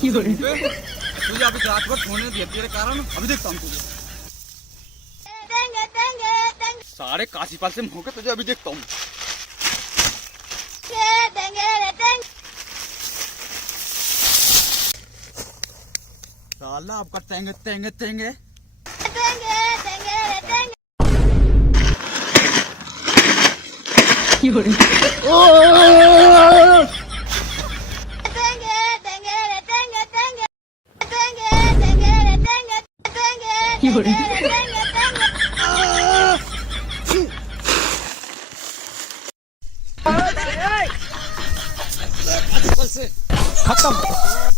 तुझे अभी रात भर सोने दिया तेरे कारण अभी देखता हूँ तुझे सारे काशीपाल से होकर तुझे अभी देखता हूँ साला आपका तेंगे तेंगे तेंगे खत्म।